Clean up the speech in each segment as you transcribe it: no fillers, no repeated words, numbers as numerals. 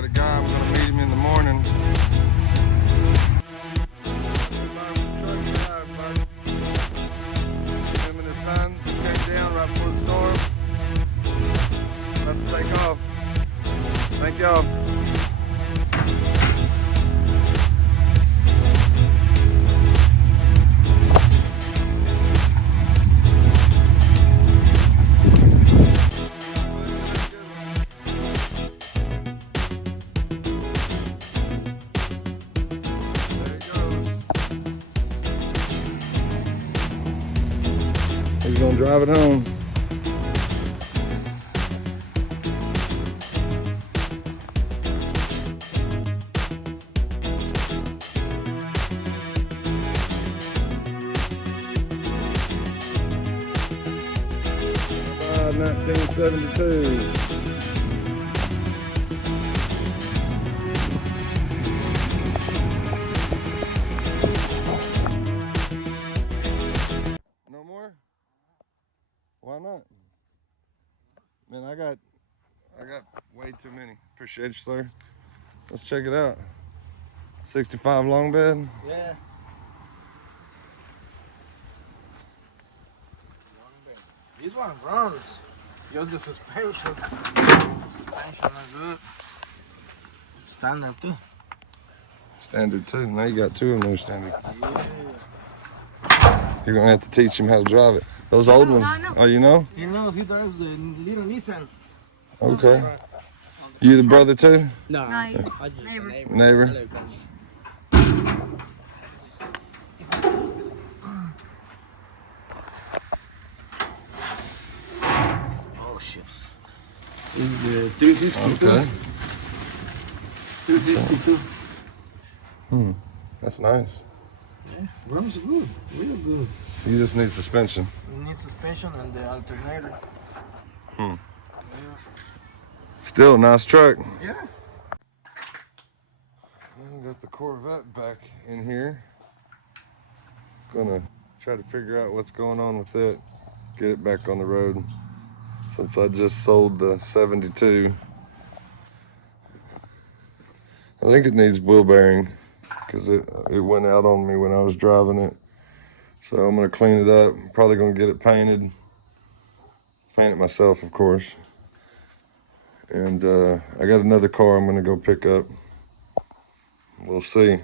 got a guy, we're gonna meet him in the morning. Him and his son came down right before the storm. About to take off. Thank y'all. He's gonna drive it home. By 1972. No more? Why not? Man, I got way too many. Appreciate you, sir. Let's check it out. 65 long bed. Yeah. This one runs. Just the suspension. Suspension is good. Standard too. Standard too. Now you got two of them standard. Yeah. You're gonna have to teach him how to drive it. Those old ones. Oh, you know? You know, he drives the little Nissan. Okay. You the brother too? No, Neighbor. Neighbor. Oh shit. This is the 352. Okay. 352. That's nice. Yeah, runs good. Real good. You just need suspension. You need suspension and the alternator. Hmm. Still a nice truck. Yeah. We got the Corvette back in here. Gonna try to figure out what's going on with it. Get it back on the road. Since I just sold the 72. I think it needs wheel bearing because it went out on me when I was driving it. So I'm gonna clean it up. Probably gonna get it painted. Paint it myself, of course. And I got another car I'm gonna go pick up. We'll see.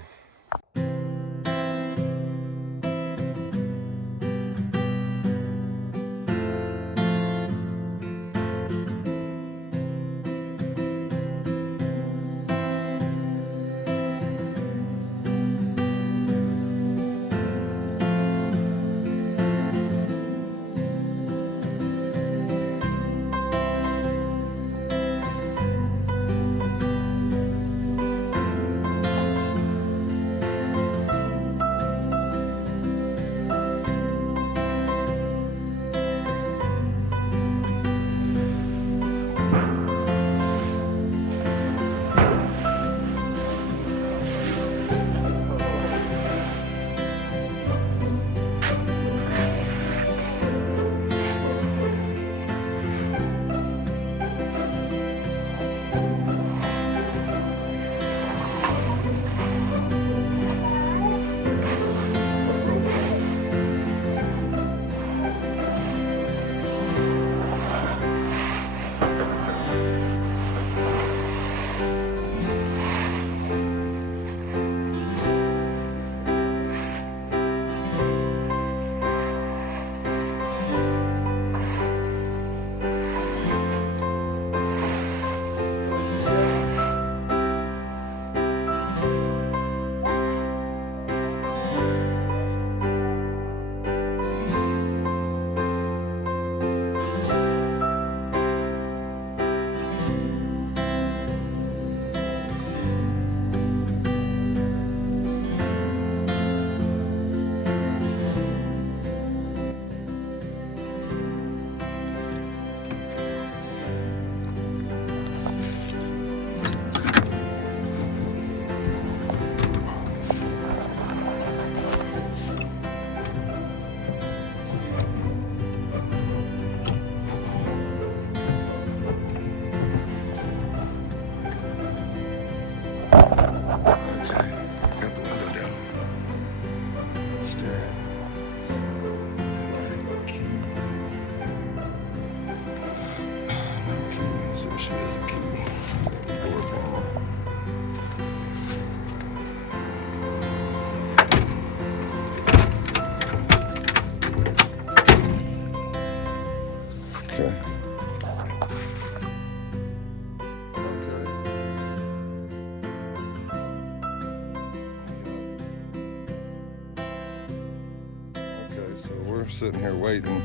We're sitting here waiting.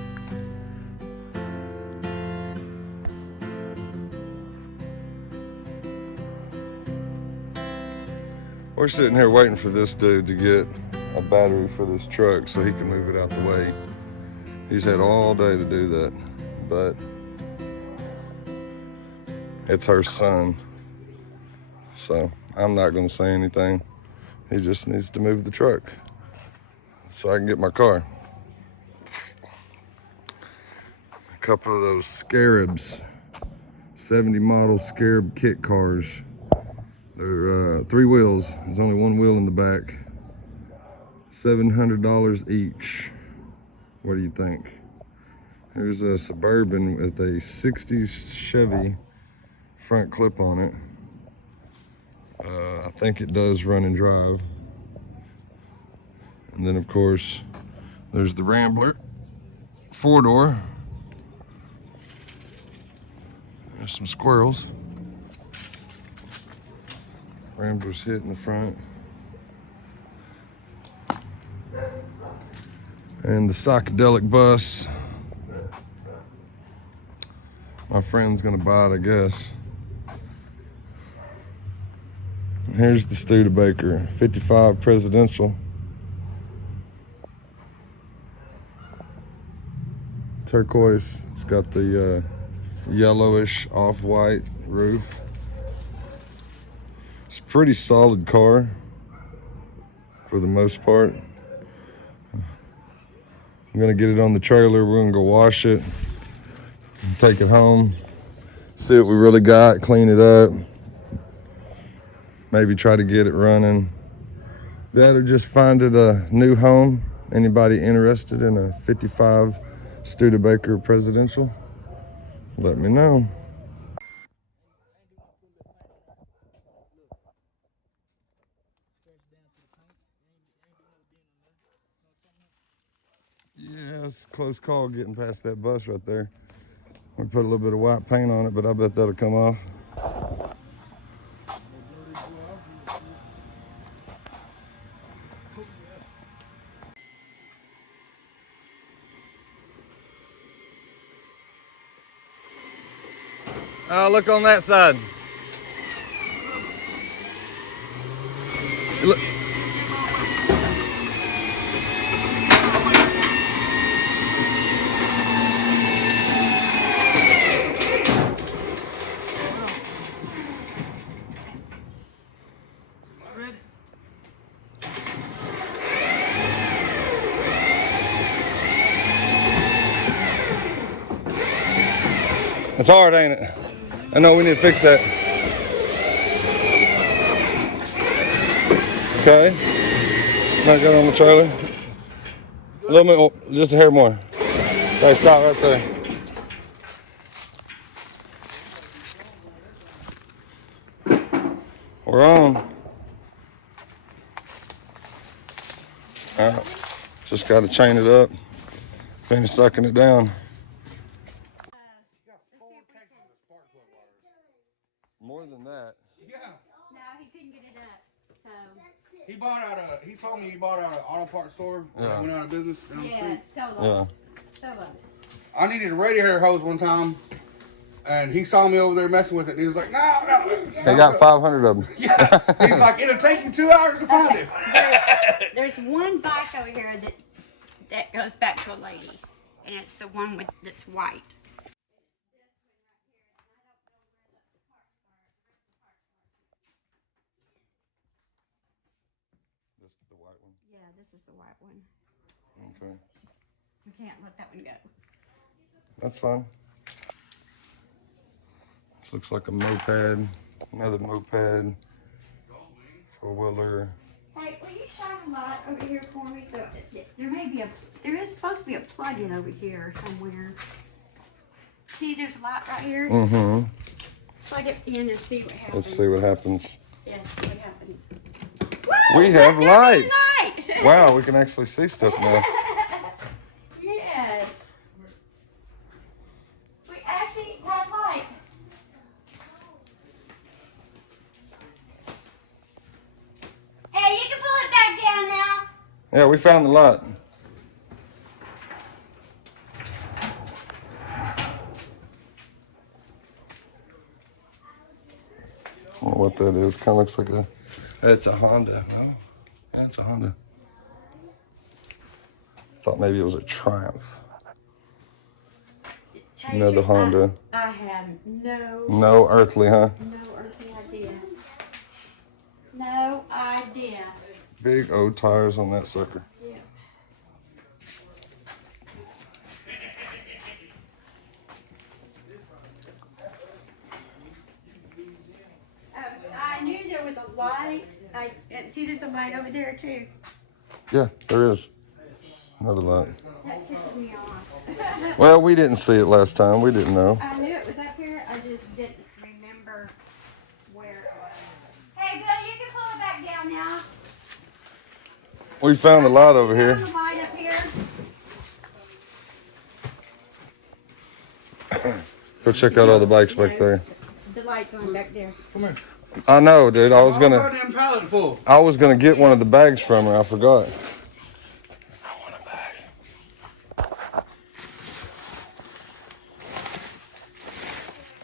We're sitting here waiting for this dude to get a battery for this truck so he can move it out the way. He's had all day to do that, but it's her son. So I'm not gonna say anything. He just needs to move the truck so I can get my car. A couple of those Scarabs, 70 model Scarab kit cars. They're 3 wheels. There's only 1 wheel in the back. $700 each. What do you think? Here's a Suburban with a 60s Chevy front clip on it. I think it does run and drive. And then of course, there's the Rambler, 4-door. There's some squirrels. Rambler's hit in the front. And the psychedelic bus. My friend's gonna buy it, I guess. And here's the Studebaker, 55 Presidential. Turquoise. It's got the yellowish off-white roof. It's a pretty solid car for the most part. I'm gonna get it on the trailer. We're gonna go wash it, take it home, see what we really got, clean it up, maybe try to get it running. That or just find it a new home. Anybody interested in a 55 Studebaker Presidential? Let me know. Yeah, it's a close call getting past that bus right there. We put a little bit of white paint on it, but I bet that'll come off. Look on that side. Look. It's hard, ain't it? I know we need to fix that. Okay. Not good on the trailer. A little bit more, just a hair more. Okay, stop right there. We're on. All right. Just got to chain it up. Finish sucking it down. More than that. Yeah. No, he couldn't get it up. So. He bought out a. He told me he bought out an auto parts store. Yeah. That went out of business down the Yeah, street. solo. Yeah. Solo. I needed a radiator hose one time, and he saw me over there messing with it. And he was like, "No." They got 500 of them. Yeah. He's like, "It'll take you 2 hours to find it." There's one bike over here that goes back to a lady, and it's the one that's white. This is the white one. Yeah, this is the white one. Okay. We can't let that one go. That's fine. This looks like a moped. Another moped. 4-wheeler. Hey, will you shine a light over here for me? So there is supposed to be a plug-in over here somewhere. See, there's a light right here. Mm-hmm. Plug it in and see what happens. Let's see what happens. Yeah, see what happens. We Woo! have Look, there's light. a light. Wow, we can actually see stuff now. Yes. We actually have light. Hey, you can pull it back down now. Yeah, we found the light. what that is. Kind of looks like a. It's a Honda. No, yeah, it's a Honda. Thought maybe it was a Triumph. Another Honda. I have no. No earthly, huh? No earthly idea. No idea. Big old tires on that sucker. Yeah. I knew there was a light. And see, there's a light over there too. Yeah, there is. Another light. That pisses me off. Well, we didn't see it last time. We didn't know. I knew it was up here. I just didn't remember where it was. Hey, Bill, you can pull it back down now. We found the light over here. Found the light up here. Go check out all the bikes back there. The light's on back there. Come here. I know, dude. I was Oh, gonna goddamn pallet full. get one of the bags from her. I forgot. I want a bag.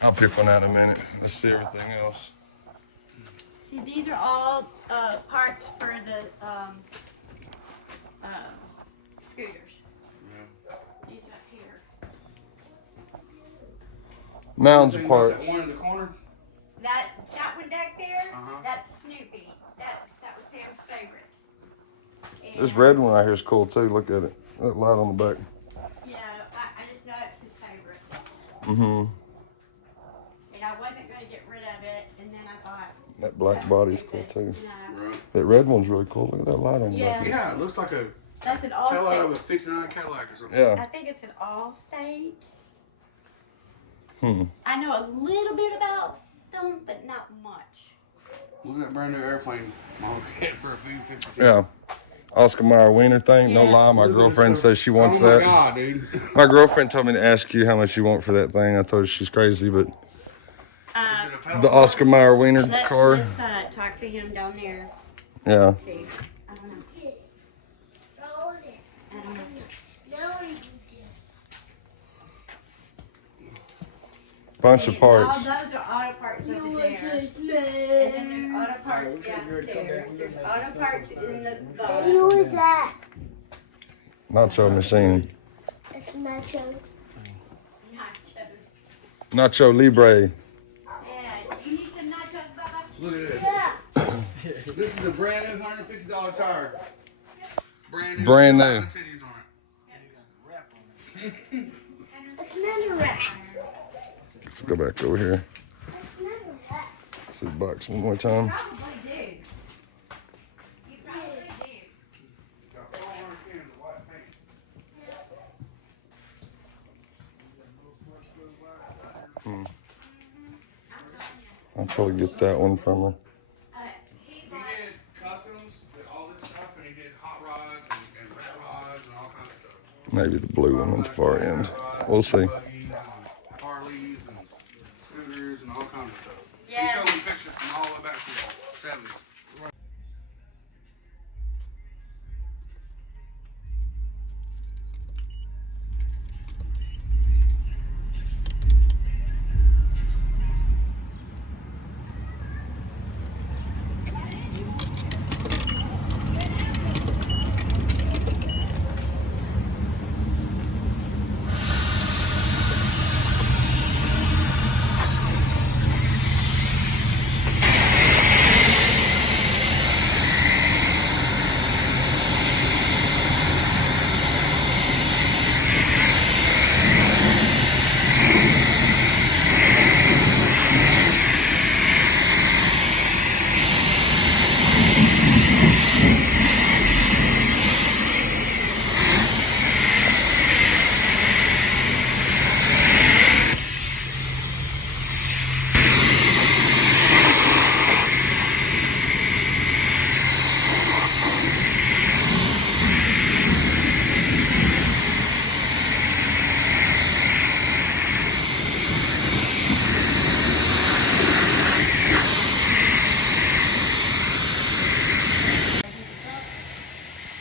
I'll pick one out in a minute. Let's see everything else. See, these are all parts for the scooters. These up here. Mounds Thing apart. about that one in the corner. That one back there, Uh-huh. that's Snoopy. That was Sam's favorite. And, This red one right here is cool too. Look at it. That light on the back. You know, I just know it's his favorite. Mm-hmm. And I wasn't going to get rid of it, and then I thought. That black body's cool too. No. Right. That red one's really cool. Look at that light on the Yeah. back. Yeah, it looks like a That's an tail light of a Allstate. 59 Cadillac or something. Yeah. I think it's an Allstate. Hmm. I know a little bit about them, but not much. Look at that brand new airplane model kit for a V52. Yeah. Oscar Mayer Wiener thing. No Yeah. lie. My Look at this girlfriend stuff. says she wants oh my that. God, dude. My girlfriend told me to ask you how much you want for that thing. I told her she's crazy, but the Oscar Mayer Wiener Let's car. talk to him down there. Yeah. See, I don't know. I don't know. Bunch of parts. All those are auto parts over there. And then there's auto parts downstairs. There's auto parts in the Daddy, who is that? Nacho machine. It's nachos. nachos. Nacho Libre. Yeah, you need some nachos, Bubba? Look at this. Yeah. This is a brand new $150 tire. Brand new. Brand new. Titties on it. It's not a rat. Let's go back over here. It's not a rat. See the box one more time. Probably do. You probably do. Got 400 cans of white paint. I'll probably get that one from her. He He bought did customs, did all this stuff, and he did hot rods and red rods and all kinds of stuff. Maybe the blue one on the far end. We'll see. Buggies and Harleys and scooters and all kinds of stuff. Yeah. He showed me pictures from all the way back to the 70s.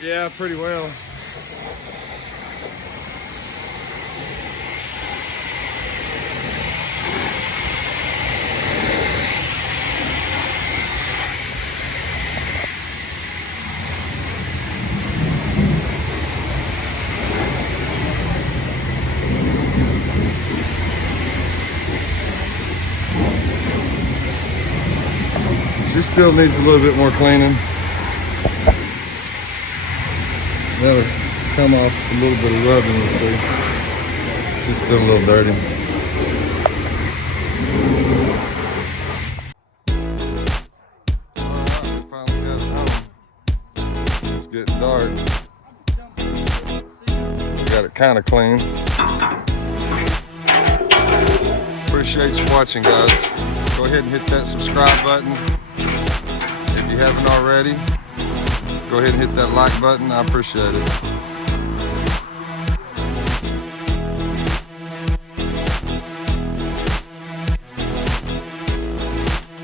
Yeah, pretty well. Still needs a little bit more cleaning. That'll come off a little bit of rubbing, you see. Just still a little dirty. Alright, we finally got it home. It's getting dark. We got it kind of clean. Appreciate you watching, guys. Go ahead and hit that subscribe button if you haven't already. Go ahead and hit that like button. I appreciate it.